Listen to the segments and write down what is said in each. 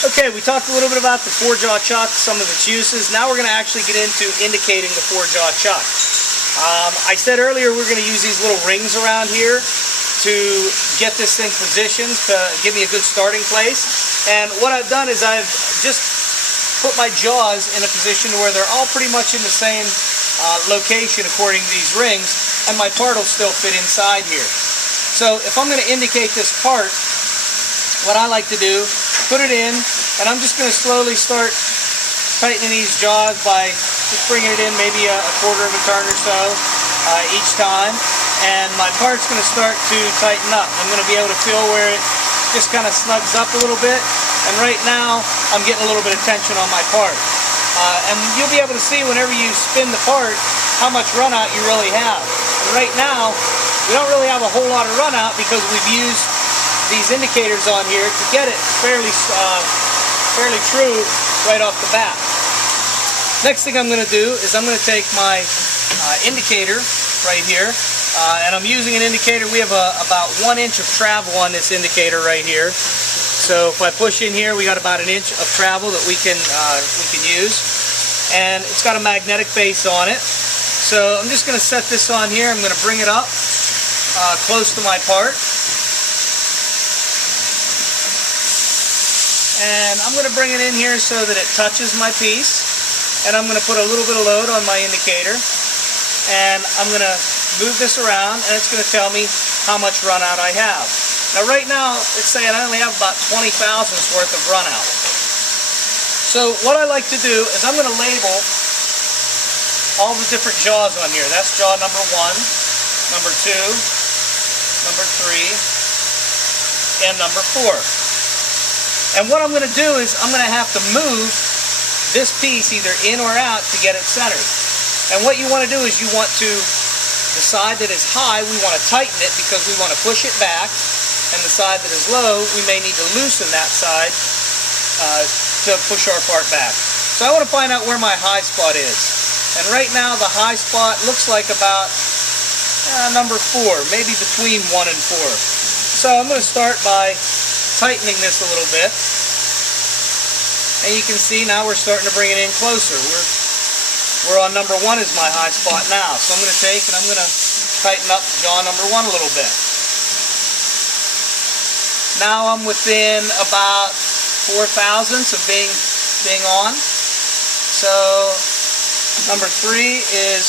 Okay, we talked a little bit about the four-jaw chuck, some of its uses. Now we're going to actually get into indicating the four-jaw chuck. I said earlier we're going to use these little rings around here to get this thing positioned, to give me a good starting place. And what I've done is I've just put my jaws in a position where they're all pretty much in the same location according to these rings, and my part will still fit inside here. So if I'm going to indicate this part, what I like to do, put it in, and I'm just going to slowly start tightening these jaws by just bringing it in maybe a quarter of a turn or so each time, and my part's going to start to tighten up. I'm going to be able to feel where it just kind of snugs up a little bit, and right now I'm getting a little bit of tension on my part. And you'll be able to see whenever you spin the part how much run out you really have. And right now we don't really have a whole lot of run out because we've used these indicators on here to get it fairly true right off the bat. Next thing I'm going to do is I'm going to take my indicator right here, and I'm using an indicator. We have about 1 inch of travel on this indicator right here. So if I push in here, we got about 1 inch of travel that we can use, and it's got a magnetic base on it. So I'm just going to set this on here. I'm going to bring it up close to my part. And I'm going to bring it in here so that it touches my piece, and I'm going to put a little bit of load on my indicator, and I'm going to move this around, and it's going to tell me how much run out I have. Now right now it's saying I only have about 20 thousandths worth of run out. So what I like to do is I'm going to label all the different jaws on here. That's jaw number 1, number 2, number 3, and number 4. And what I'm going to do is I'm going to have to move this piece either in or out to get it centered. And what you want to do is you want to, the side that is high, we want to tighten it because we want to push it back, and the side that is low, we may need to loosen that side to push our part back. So I want to find out where my high spot is. And right now the high spot looks like about number 4, maybe between 1 and 4. So I'm going to start by tightening this a little bit, and you can see now we're starting to bring it in closer. We're on number 1 is my high spot now, so I'm going to take and I'm going to tighten up jaw number 1 a little bit. Now I'm within about 4 thousandths of being on. So number 3 is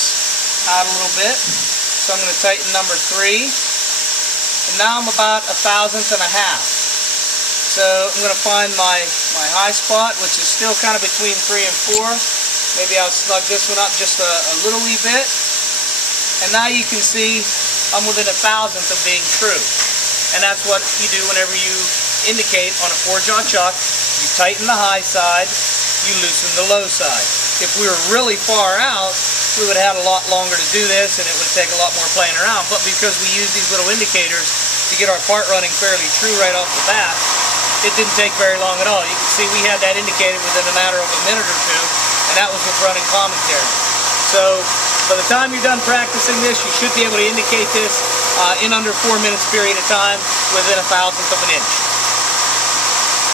out a little bit, so I'm going to tighten number 3, and now I'm about 1 thousandth and a half. So I'm going to find my high spot, which is still kind of between 3 and 4. Maybe I'll snug this one up just a little wee bit. And now you can see I'm within 1 thousandth of being true. And that's what you do whenever you indicate on a four-jaw chuck. You tighten the high side, you loosen the low side. If we were really far out, we would have had a lot longer to do this, and it would take a lot more playing around. But because we use these little indicators to get our part running fairly true right off the bat, it didn't take very long at all. You can see we had that indicated within a matter of a minute or two, and that was with running commentary. So by the time you're done practicing this, you should be able to indicate this in under 4 minutes period of time within 1 thousandth of an inch.